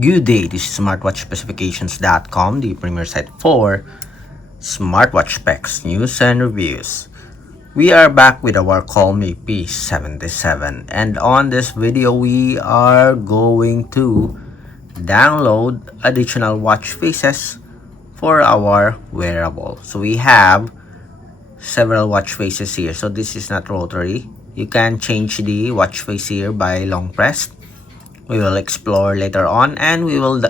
Good day, this is smartwatchspecifications.com, the premier site for smartwatch specs, news, and reviews. We are back with our Colmi P77, and on this video we are going to download additional watch faces for our wearable. So we have several watch faces here. So this is not rotary. You can change the watch face here by long press. We will explore later on, and we will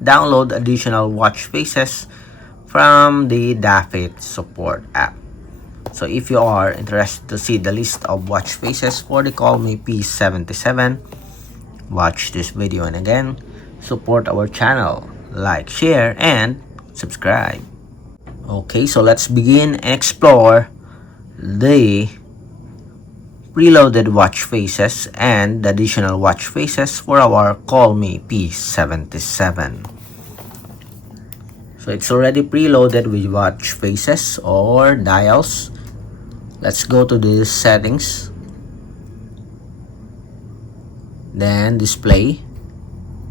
download additional watch faces from the DaFit Support App. So if you are interested to see the list of watch faces for the Colmi P77, watch this video, and again, support our channel, like, share, and subscribe. Okay, so let's begin and explore the preloaded watch faces and the additional watch faces for our Colmi P77. So it's already preloaded with watch faces or dials. Let's go to the settings, then display,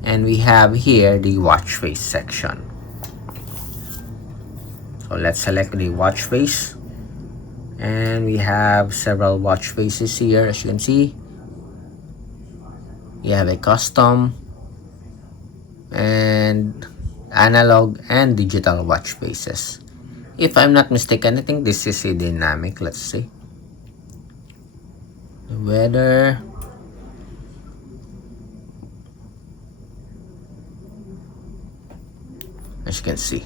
and we have here the watch face section. So let's select the watch face, and we have several watch faces here. As you can see, we have a custom and analog and digital watch faces. If I'm not mistaken, I think this is a dynamic. Let's see the weather. As you can see,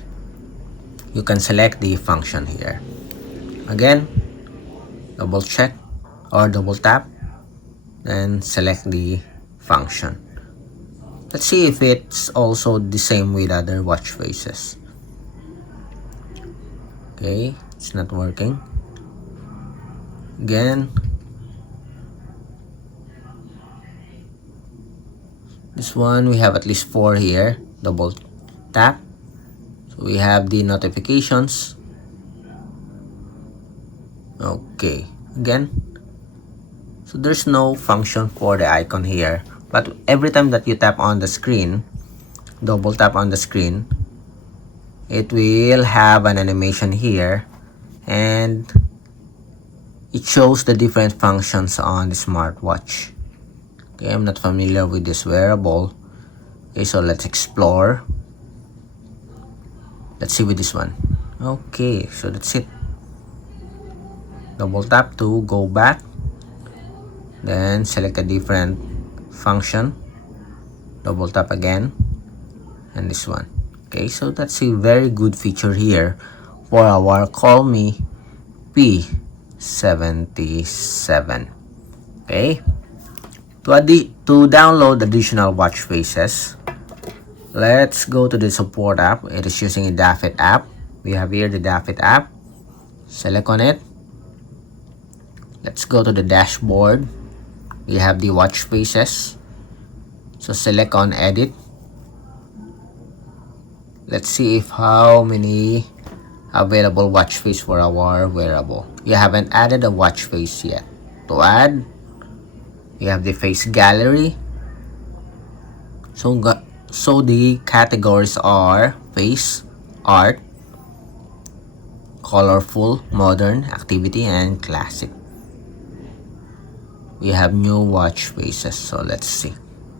you can select the function here. Again, double check or double tap, then select the function. Let's see if it's also the same with other watch faces. Okay, it's not working. Again, this one we have at least 4 here. Double tap, so we have the notifications. Okay, again, so there's no function for the icon here, but every time that you tap on the screen, double tap on the screen, it will have an animation here, and it shows the different functions on the smartwatch. Okay, I'm not familiar with this wearable. Okay, so let's explore. Let's see with this one. Okay, so that's it. Double tap to go back, then select a different function, double tap again, and this one. Okay, so that's a very good feature here for our Colmi P77. Okay, to download additional watch faces, let's go to the support app. It is using a DaFit app. We have here the DaFit app. Select on it. Let's go to the dashboard. We have the watch faces. So select on edit. Let's see if how many available watch face for our wearable. You haven't added a watch face yet. To add, we have the face gallery. So the categories are face, art, colorful, modern, activity, and classic. We have new watch faces, so let's see.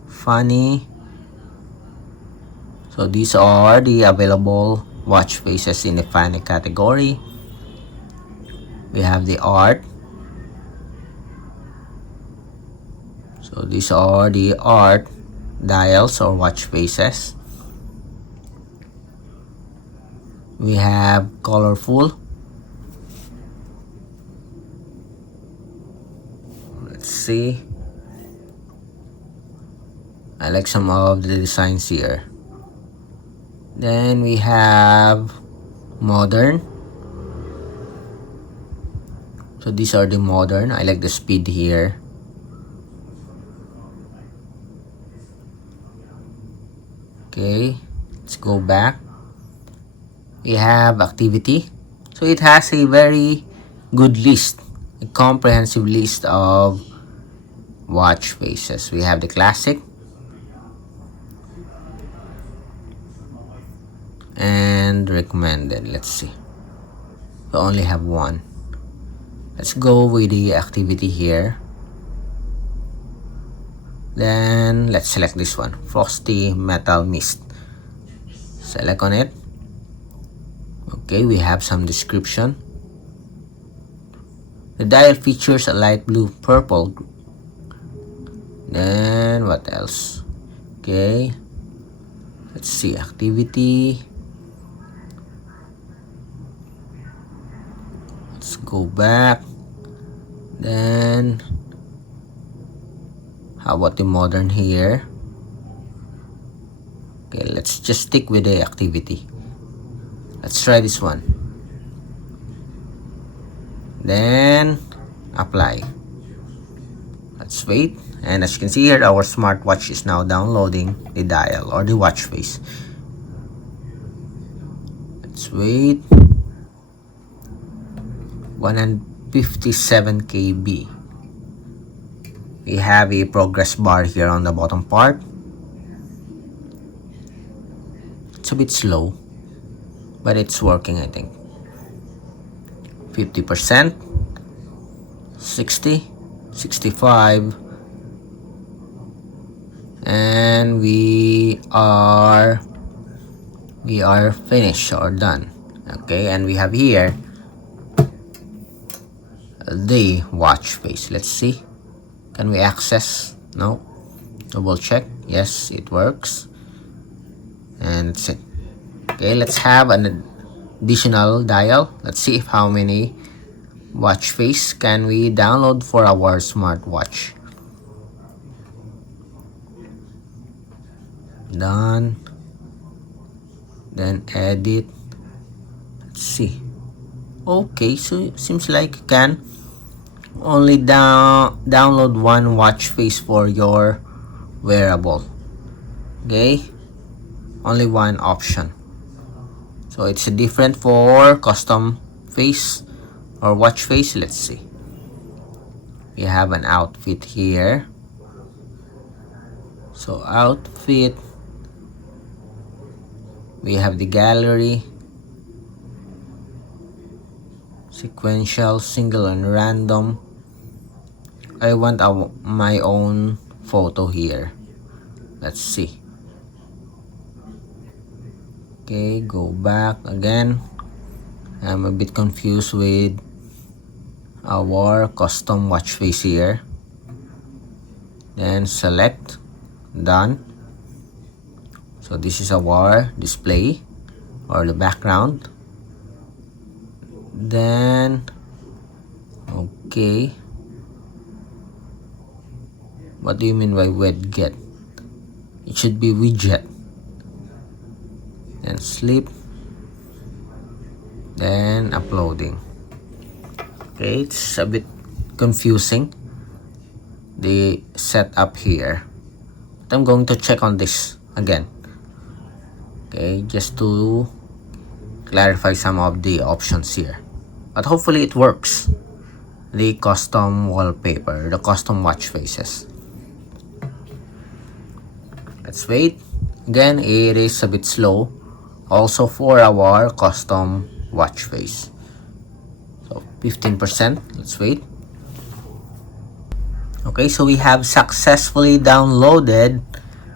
Funny. So these are the available watch faces in the funny category. We have the art. So these are the art dials or watch faces. We have colorful. See, I like some of the designs here. Then we have modern. So these are the modern. I like the speed here. Okay, let's go back. We have activity. So it has a very good list, a comprehensive list of watch faces. We have the classic, and recommended. Let's see, we only have one. Let's go with the activity here. Then let's select this one, Frosty Metal Mist. Select on it. Okay, we have some description. The dial features a light blue purple. Then what else? Okay, let's see, activity. Let's go back. Then how about the modern here? Okay, let's just stick with the activity. Let's try this one. Then apply. Let's wait. And as you can see here, our smartwatch is now downloading the dial or the watch face. Let's wait. 157 KB. We have a progress bar here on the bottom part. It's a bit slow, but it's working, I think. 50%, 60, 65, and we are finished or done. Okay, and we have here the watch face. Let's see, can we access? No. Double check. Yes, it works. And that's it. Okay, let's have an additional dial. Let's see if how many watch face can we download for our smartwatch. Done. Then edit. Let's see. Okay, so it seems like you can only download one watch face for your wearable. Okay, only one option. So it's different for custom face or watch face. Let's see, we have an outfit here. So outfit, we have the gallery, sequential, single, and random. I want my own photo here. Let's see. Okay, go back again. I'm a bit confused with our custom watch face here. Then select, done. So this is our display or the background. Then okay, what do you mean by widget? It should be widget. Then sleep, then uploading. Okay, it's a bit confusing, the setup here, but I'm going to check on this again. Okay, just to clarify some of the options here, but hopefully it works. The custom wallpaper, the custom watch faces. Let's wait. Again, it is a bit slow also for our custom watch face. So 15%. Let's wait. Okay, so we have successfully downloaded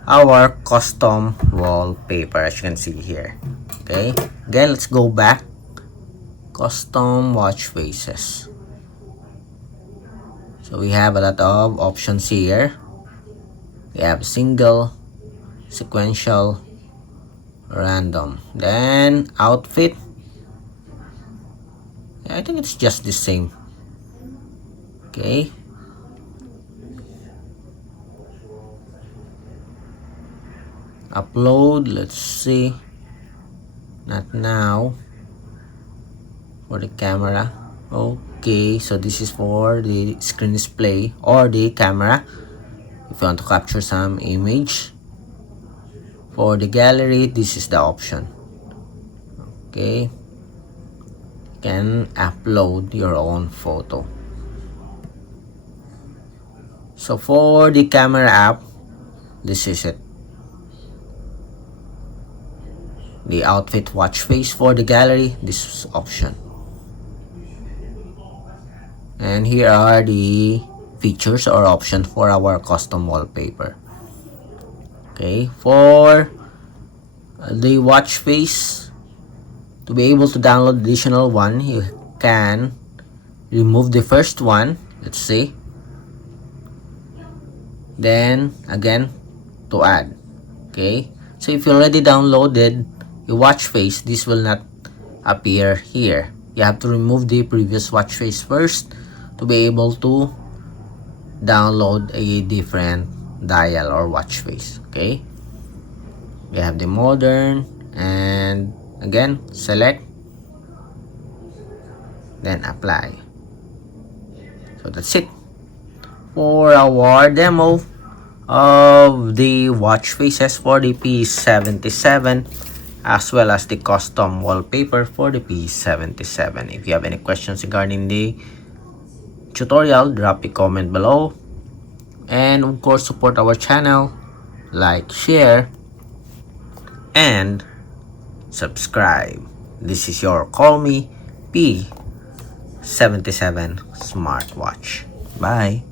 our custom wallpaper, as you can see here. Okay, again, let's go back. Custom watch faces. So we have a lot of options here. We have single, sequential, random, then outfit. I think it's just the same. Okay, upload. Let's see, not now. For the camera, okay, so this is for the screen display or the camera if you want to capture some image. For the gallery, this is the option. Okay, you can upload your own photo. So for the camera app, this is it. the outfit watch face for the gallery, this option. And here are the features or options for our custom wallpaper. Okay, for the watch face, to be able to download additional one, you can remove the first one, let's see, then again to add. Okay, so if you already downloaded your watch face, this will not appear here. You have to remove the previous watch face first to be able to download a different dial or watch face. Okay, we have the modern, and again select, then apply. So that's it for our demo of the watch faces for the P77 as well as the custom wallpaper for the P77. If you have any questions regarding the tutorial, drop a comment below, and of course support our channel, like, share, and subscribe. This is your Colmi P77 Smartwatch. Bye.